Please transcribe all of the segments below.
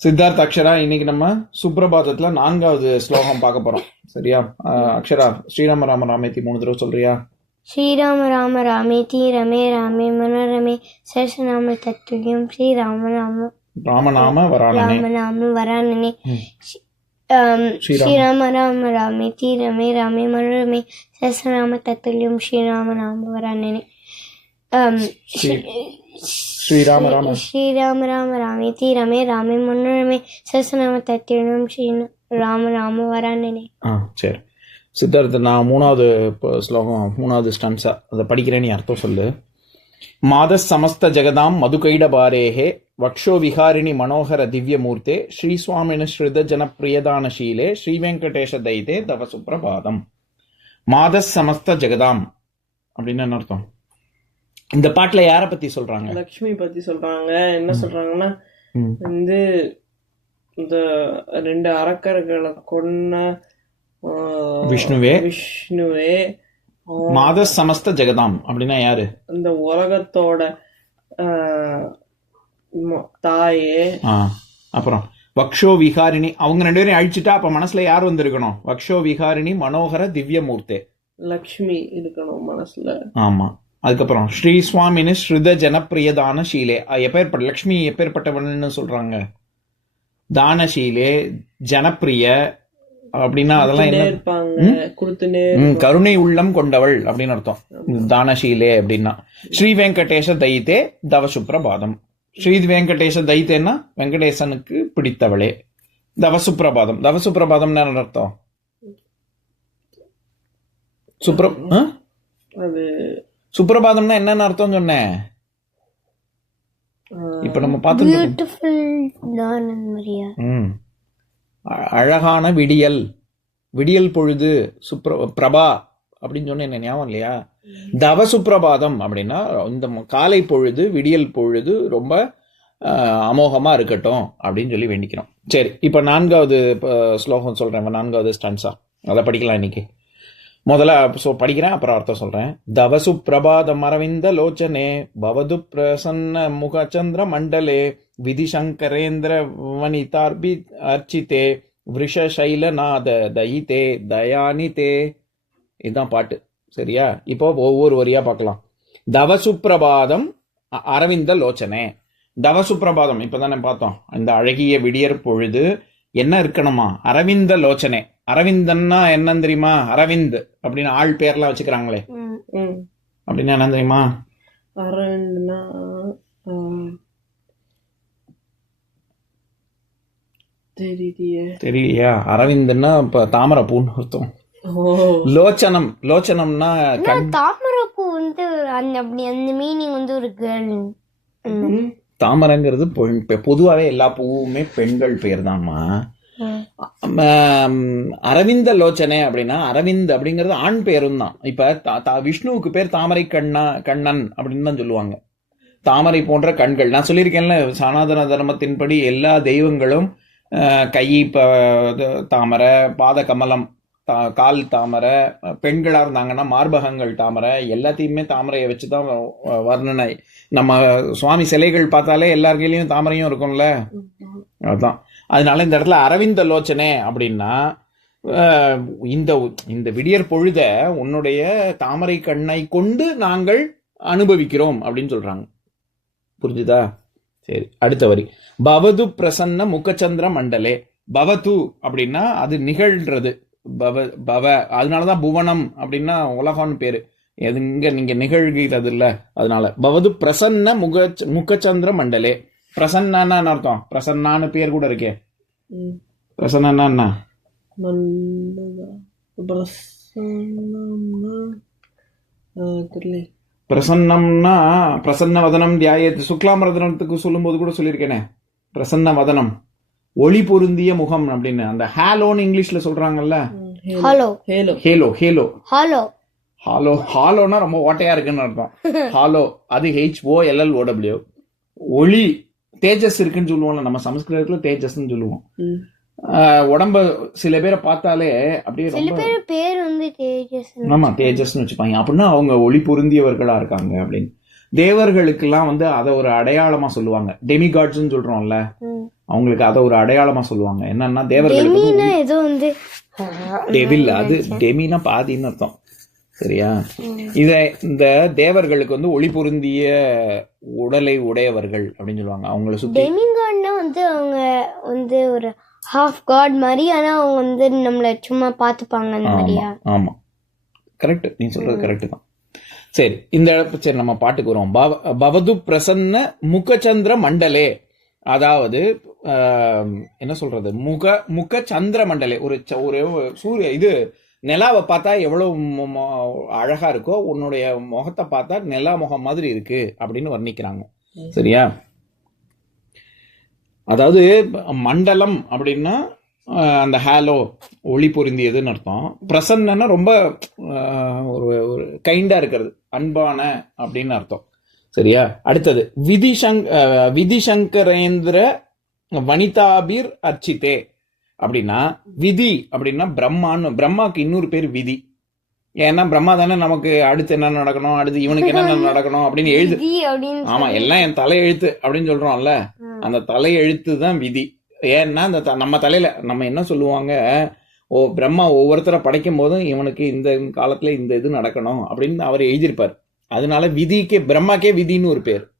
சித்தார்த் அக்ஷரா இன்னைக்கு நம்ம சுப்ரபாதத்துல நான்காவது ஸ்லோகம் பார்க்க போறோம். சரியா? அக்ஷரா ஸ்ரீராம ராம ராமேத்தி மூணு தடவை சொல்றியா? ஸ்ரீராம ராம ராமேதி ரமே ராமே மனோரமே சரசநாம தத்துவம் ஸ்ரீராம ராம ராமநாம வராணனே ராமநாம வராணனே ஸ்ரீராம. ராம ராமேதி ரமே ராமே மனோரமே சரசநாம தத்துவம் ஸ்ரீராம நாம வராணனே ஸ்ரீராம ராம. ஸ்ரீராம ராம ராமேதி ரமே ராமே முன்னுரமே சசநாம தத்தியனும் ஸ்ரீ ராம ராம வரானே ஆ சரி. சித்தார்த்த நான் மூணாவது ஸ்லோகம் மூணாவது ஸ்டன்ஸா அதை படிக்கிறேன்னு அர்த்தம் சொல்லு. மாத சமஸ்த ஜெகதாம் மதுகைட வக்ஷோ விஹாரிணி மனோகர திவ்யமூர்த்தே ஸ்ரீ சுவாமின ஸ்ருத ஜனப்பிரியதானசீலே ஸ்ரீ வெங்கடேஷ தைதே தவசுப்ரபாதம் மாத சமஸ்த ஜெகதாம் அப்படின்னு என்ன அர்த்தம்? இந்த பாட்டுல யார பத்தி சொல்றாங்க? லக்ஷ்மி பத்தி சொல்றாங்க. என்ன சொல்றாங்கன்னா. வந்து இந்த ரெண்டு அரக்கர்களை கொன்ன விஷ்ணுவே. விஷ்ணுவே. மாத சமஸ்த ஜெகதாம் அப்படின்னா யாரு? இந்த உலகத்தோட தாயே. அப்புறம் வக்ஷோ விகாரிணி. அவங்க ரெண்டு பேரையும் அழிச்சிட்டா அப்ப மனசுல யார் வந்திருக்கணும்? வக்ஷோ விகாரிணி மனோகர திவ்யமூர்த்தே. லக்ஷ்மி இருக்கணும் மனசுல. ஆமா. அதுக்கப்புறம் ஸ்ரீ சுவாமினு ஸ்ருத ஜனப்பிரியதான ஷீலே எப்பேற்பட்ட லக்ஷ்மி எப்பேற்பட்டவள்னு சொல்றாங்க. தானசீலே ஜனப்பிரிய அப்படின்னா அதெல்லாம் என்ன? கருணை உள்ளம் கொண்டவள் அப்படின்னு அர்த்தம். தானசீலே அப்படின்னா. ஸ்ரீ வெங்கடேஷ தைத்தே தவ சுப்ரபாதம் ஸ்ரீ வெங்கடேஷ தைத்தேன்னா வெங்கடேசனுக்கு பிடித்தவளே. தவ சுப்ரபாதம் தவ சுப்ரபாதம்னு என்ன அர்த்தம்? சுப்ர சுப்ரபாதம்னா என்னன்னு அர்த்தம் சொன்னேன். இப்ப நம்ம பார்த்து அழகான விடியல். விடியல் பொழுது சுப்ர பிரபா அப்படின்னு சொன்ன என்ன ஞாபகம் இல்லையா? தவ சுப்ரபாதம் அப்படின்னா இந்த காலை பொழுது விடியல் பொழுது ரொம்ப அமோகமா இருக்கட்டும் அப்படின்னு சொல்லி வேண்டிக்கிறோம். சரி இப்ப நான்காவது இப்ப, ஸ்லோகம் சொல்றேன். நான்காவது ஸ்டன்ஸா அதை படிக்கலாம் இன்னைக்கு. முதல்ல ஸோ படிக்கிறேன் அப்புறம் அர்த்தம் சொல்றேன். தவசு பிரபாதம் அரவிந்த லோச்சனே பவது பிரசன்ன முகச்சந்திர மண்டலே விதிசங்கரேந்திர வனிதார்பி அர்ச்சிதே விஷசைலநாத தயிதே தயானிதே இதுதான் பாட்டு. சரியா? இப்போ ஒவ்வொரு வரியா பார்க்கலாம். தவசுப்பிரபாதம் அ- அரவிந்த லோச்சனே. தவசுப்பிரபாதம் இப்பதானே பார்த்தோம். இந்த அழகிய விடியற் பொழுது என்ன இருக்கணுமா? அரவிந்த லோச்சனே. அரவிந்தன்னா என்னன்னு தெரியுமா? அரவிந்த் அப்படின்னு ஆள் பேர்லாம் வச்சுக்கிறாங்களே. ம் ம். அப்படின்னா என்ன தெரியுமா? அரவிந்த்னா தெரியலையே. அரவிந்தன்னா இப்ப தாமரை பூன்னு அர்த்தம் லோச்சனம் லோச்சனம்னா கண் தாமரைப்பூ வந்து அந்த அப்படி அந்த மீனிங் வந்து ஒரு கேர்ள் ம். தாமரைங்கிறது பொன் பெ- பொதுவாவே எல்லா பூவுமே பெண்கள் பேர் தான்மா அரவிந்த லோச்சனே அப்படின்னா அரவிந்த் அப்படிங்கிறது ஆண் பேரும் தான் இப்ப தா- விஷ்ணுவுக்கு பேர் தாமரை கண்ணா கண்ணன் அப்படின்னு தான் சொல்லுவாங்க. தாமரை போன்ற கண்கள். நான் சொல்லியிருக்கேன்ல சனாதன தர்மத்தின்படி எல்லா தெய்வங்களும் கை தாமரை பாத கமலம் தா- கால் தாமரை பெண்களாக இருந்தாங்கன்னா மார்பகங்கள் தாமரை எல்லாத்தையுமே தாமரையை வச்சு தான் வர்ணனை. நம்ம சுவாமி சிலைகள் பார்த்தாலே எல்லார்கையிலையும் தாமரையும் இருக்கும்ல? அதுதான் அதனால இந்த இடத்துல அரவிந்த லோச்சனே அப்படின்னா இந்த இந்த விடியற் பொழுத உன்னுடைய தாமரை கண்ணை கொண்டு நாங்கள் அனுபவிக்கிறோம் அப்படின்னு சொல்றாங்க. புரிஞ்சுதா? சரி அடுத்த வரி. பவது பிரசன்ன முகச்சந்திர மண்டலே. பவது அப்படின்னா அது நிகழ்றது. பவ பவ அதனாலதான் புவனம் அப்படின்னா உலகம்னு பேரு. எது இங்க நீங்க நிகழ்கிறது இல்ல. அதனால பவது பிரசன்ன முக முகச்சந்திர மண்டலே. பிரசன்னான்னு அர்த்தம்? பிரசன்னான்னு பேர் கூட இருக்கே. பிரசன்னா பிரசன்னம்னா பிரசன்ன வதனம் தியாயத்து. சுக்லாமரதனத்துக்கு சொல்லும்போது கூட சொல்லியிருக்கேனே. பிரசன்ன வதனம் ஒளி பொருந்திய முகம் அப்படின்னு அந்த ஹாலோன்னு இங்கிலீஷ்ல சொல்றாங்கல்ல? Hello. Hello. Hello. Hello hello. Hello. ஹாலோனா ரொம்ப ஓட்டையா இருக்குன்னு அர்த்தம். ஹாலோ அது ஹெச் ஓ எல்எல் ஓடபிள்யூ ஒளி தேஜஸ் இருக்குன்னு சொல்லுவோம்ல நம்ம சமஸ்கிருதத்துல தேஜஸ்ன்னு சொல்லுவோம். உடம்ப சில பேரை பார்த்தாலே அப்படியே சில ரொம்ப பேர் பேர் வந்து தேஜஸ் ஆமா தேஜஸ்னு வச்சுப்பாங்க. அப்படின்னா அவங்க ஒளி பொருந்தியவர்களா இருக்காங்க அப்படின்னு. தேவர்களுக்கெல்லாம் வந்து அதை ஒரு அடையாளமா சொல்லுவாங்க. டெமிகாட்ஸ்ன்னு சொல்றோம்ல. அவங்களுக்கு அதை ஒரு அடையாளமா சொல்லுவாங்க. என்னன்னா தேவர்களுக்கு ஏதோ வந்து டெவில் அது டெமினா பாதின்னு அர்த்தம். சரியா? இத இந்த தேவர்களுக்கு வந்து ஒளி பொருந்திய உடலை உடையவர்கள் அப்படின்னு சொல்லுவாங்க. அவங்கள சுத்தி டெமிகாட்னா வந்து அவங்க வந்து ஒரு ஹாஃப் காட் மாதிரி ஆனா அவங்க வந்து நம்மள சும்மா பார்த்துப்பாங்க அந்த ஆமா மாதிரியா? ஆமா. கரெக்ட் நீ சொல்றது கரெக்ட் தான். சரி இந்த சரி நம்ம பாட்டுக்கு வருவோம். பவ- பவது பிரசன்ன முகச்சந்திர மண்டலே. அதாவது என்ன சொல்றது? முக முக சந்திர மண்டலே ஒரு ஒரு சூரிய இது நிலாவை பார்த்தா மொ- அழகா இருக்கோ உன்னுடைய முகத்தை பார்த்தா நிலா முகம் மாதிரி இருக்கு அப்படின்னு வர்ணிக்கிறாங்க. சரியா? அதாவது மண்டலம் அப்படின்னா அந்த ஹேலோ ஒளி பொருந்தியதுன்னு அர்த்தம். பிரசன்னா ரொம்ப ஒரு கைண்டா இருக்கிறது அன்பான அப்படின்னு அர்த்தம். சரியா? அடுத்தது விதிசங் அஹ், விதிசங்கரேந்திர வனிதாபிர் அர்ச்சிதே. அப்படின்னா விதி அப்படின்னா பிரம்மான்னு பிரம்மாக்கு இன்னொரு பேர் விதி. ஏன்னா பிரம்மா தானே நமக்கு அடுத்து என்ன நடக்கணும் அடுத்து இவனுக்கு என்ன நடக்கணும் அப்படின்னு எழுது. ஆமா எல்லாம் என் தலை எழுத்து அப்படின்னு சொல்றோம்ல. அந்த தலை எழுத்து தான் விதி. ஏன்னா அந்த த- நம்ம தலையில நம்ம என்ன சொல்லுவாங்க? ஓ பிரம்மா ஒவ்வொருத்தரை படைக்கும் போதும் இவனுக்கு இந்த காலத்துல இந்த இது நடக்கணும் அப்படின்னு அவர் எழுதியிருப்பார். அதனால விதிக்கே பிரம்மாக்கே விதின்னு ஒரு பேர்.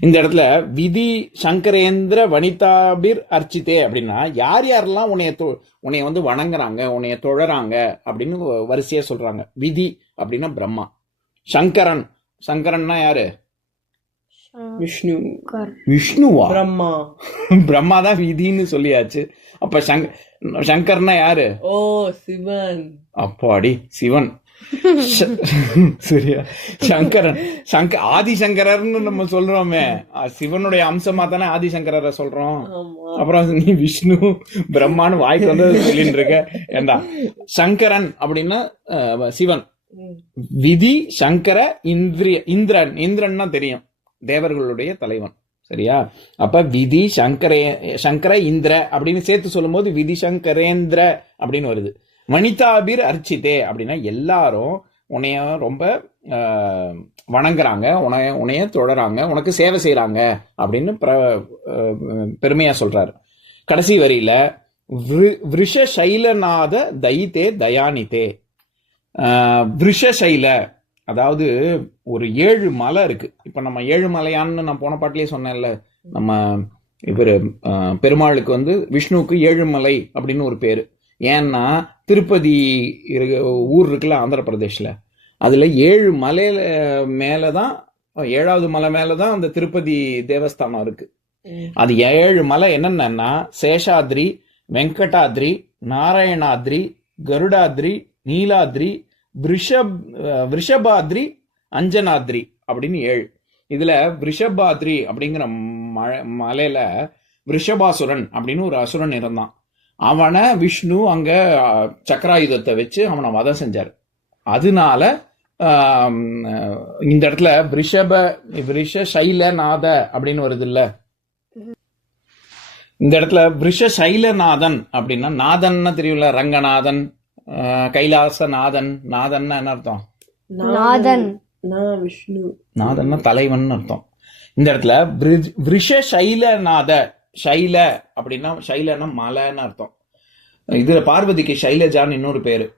இந்த இடத்துல விதி சங்கரேந்திர வனிதாபிர் அர்ச்சிதே அப்படின்னா யார் யாரெல்லாம் உன்னைய தொ- உன்னைய வந்து வணங்குறாங்க உன்னைய தொழறாங்க அப்படின்னு வரிசையா சொல்றாங்க. விதி அப்படின்னா பிரம்மா. சங்கரன். சங்கரன்னா யாரு? விஷ்ணு. விஷ்ணுவா? பிரம்மா. பிரம்மா தான் விதின்னு சொல்லியாச்சு. அப்ப சங்க சங்கர்னா யாரு? ஓ சிவன். அப்பாடி சிவன். சரியா? சங்கரன் சங்க ஆதிசங்கரர்னு நம்ம சொல்றோமே. சிவனுடைய அம்சமா தானே ஆதிசங்கரரை சொல்றோம். அப்புறம் நீ விஷ்ணு பிரம்மான்னு வாய்க்கு வந்து சொல்லிட்டு இருக்க. ஏண்டா? சங்கரன் அப்படின்னா சிவன். விதி சங்கர இந்திரிய இந்திரன். இந்திரன்னா தெரியும். தேவர்களுடைய தலைவன். சரியா? அப்ப விதி சங்கரே சங்கர இந்திர அப்படின்னு சேர்த்து சொல்லும்போது விதி சங்கரேந்திர அப்படின்னு வருது. வனிதாபிர் அர்ச்சிதே அப்படின்னா எல்லாரும் உன்னைய ரொம்ப வணங்குறாங்க உனைய உன்னைய தொடராங்க உனக்கு சேவை செய்கிறாங்க அப்படின்னு பிர- பெருமையாக பெருமையா சொல்றாரு. கடைசி வரியில விருஷ சைலநாத தைத்தே தயானிதே விருஷ சைல அதாவது ஒரு ஏழு மலை இருக்கு. இப்ப நம்ம ஏழு மலையான்னு நான் போன பாட்டிலேயே சொன்னேன்ல நம்ம இவர் பெருமாளுக்கு வந்து விஷ்ணுவுக்கு ஏழுமலை அப்படின்னு ஒரு பேரு. ஏன்னா திருப்பதி இருக்கு- ஊர் இருக்குல்ல ஆந்திர பிரதேஷ்ல அதுல ஏழு மலையில மேலதான் ஏழாவது மலை மேலதான் அந்த திருப்பதி தேவஸ்தானம் இருக்கு. அது ஏழு மலை என்னென்னா சேஷாத்ரி வெங்கடாத்ரி நாராயணாத்ரி கருடாத்ரி நீலாத்ரி விஷப் அஹ் விஷபாத்ரி அஞ்சனாத்ரி அப்படின்னு ஏழு. இதுல விஷபாத்ரி அப்படிங்கிற மழை மலையில விஷபாசுரன் அப்படின்னு ஒரு அசுரன் இருந்தான். அவனை விஷ்ணு அங்க சக்கராயுதத்தை வச்சு அவனை வதம் செஞ்சார். அதனால இந்த இடத்துல ரிஷப ரிஷ சைலநாத அப்படின்னு வருது இல்ல இந்த இடத்துல விஷ சைலநாதன் அப்படின்னா நாதன்னா தெரியும்ல ரங்கநாதன் அஹ், கைலாசநாதன் நாதன்னா என்ன அர்த்தம்? நாதன். நாதன்னா தலைவன் அர்த்தம். இந்த இடத்துல விரு- விருஷ சைலநாத ஷைல அப்படின்னா ஷைலன்னா மலைன்னு அர்த்தம். இதில் பார்வதிக்கு ஷைலஜான்னு இன்னொரு பேர்.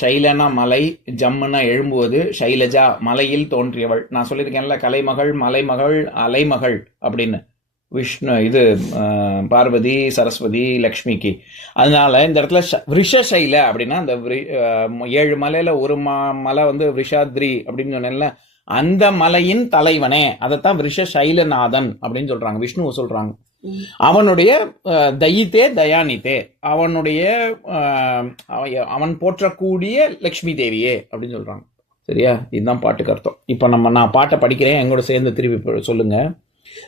ஷைலனா மலை ஜம்முனா எழும்புவது ஷைலஜா மலையில் தோன்றியவள். நான் சொல்லியிருக்கேன்ல கலைமகள் மலைமகள் அலைமகள் அப்படின்னு. விஷ்ணு இது பார்வதி சரஸ்வதி லக்ஷ்மிக்கு. அதனால இந்த இடத்துல ச- அப்படின்னா அந்த விரி- ஏழு மலையில ஒரு மா மலை வந்து விஷாத்ரி அப்படின்னு சொன்னேன்ல அந்த மலையின் தலைவனே. அதைத்தான் விருஷ சைலநாதன் அப்படின்னு சொல்றாங்க. விஷ்ணுவை சொல்றாங்க. அவனுடைய தயித்தே தயானித்தே. அவனுடைய அவன் போற்றக்கூடிய லக்ஷ்மி தேவியே அப்படின்னு சொல்றாங்க. சரியா? இதுதான் பாட்டுக்கு அர்த்தம். இப்ப நம்ம நான் பாட்டை படிக்கிறேன். எங்கூட சேர்ந்து திருப்பி சொல்லுங்க.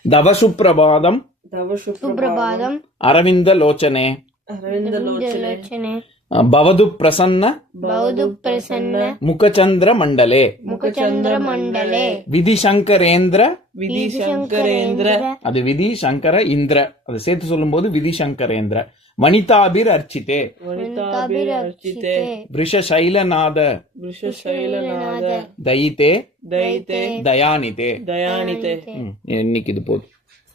தவ சுப்பிரபாதம் தவ சுப்பிரபாதம் அரவிந்த லோச்சனே. அரவிந்த லோச்சனே. பவது பிரசன்ன பௌது பிரசன்ன முகச்சந்திர மண்டலே. முகச்சந்திர மண்டலே. விதிசங்கரேந்திர விதி சங்கரேந்திர அது விதி சங்கர இந்திர. அதை சேர்த்து சொல்லும்போது விதி சங்கரேந்திர வனிதாபிர் அர்ச்சிதே. வனிதாபிர் அர்ச்சிதே. விருஷசைலநாத விஷசைலநாத தயித்தே. தைத்தே தயானிதே. தயானிதே. இன்னைக்கு இது போதும்.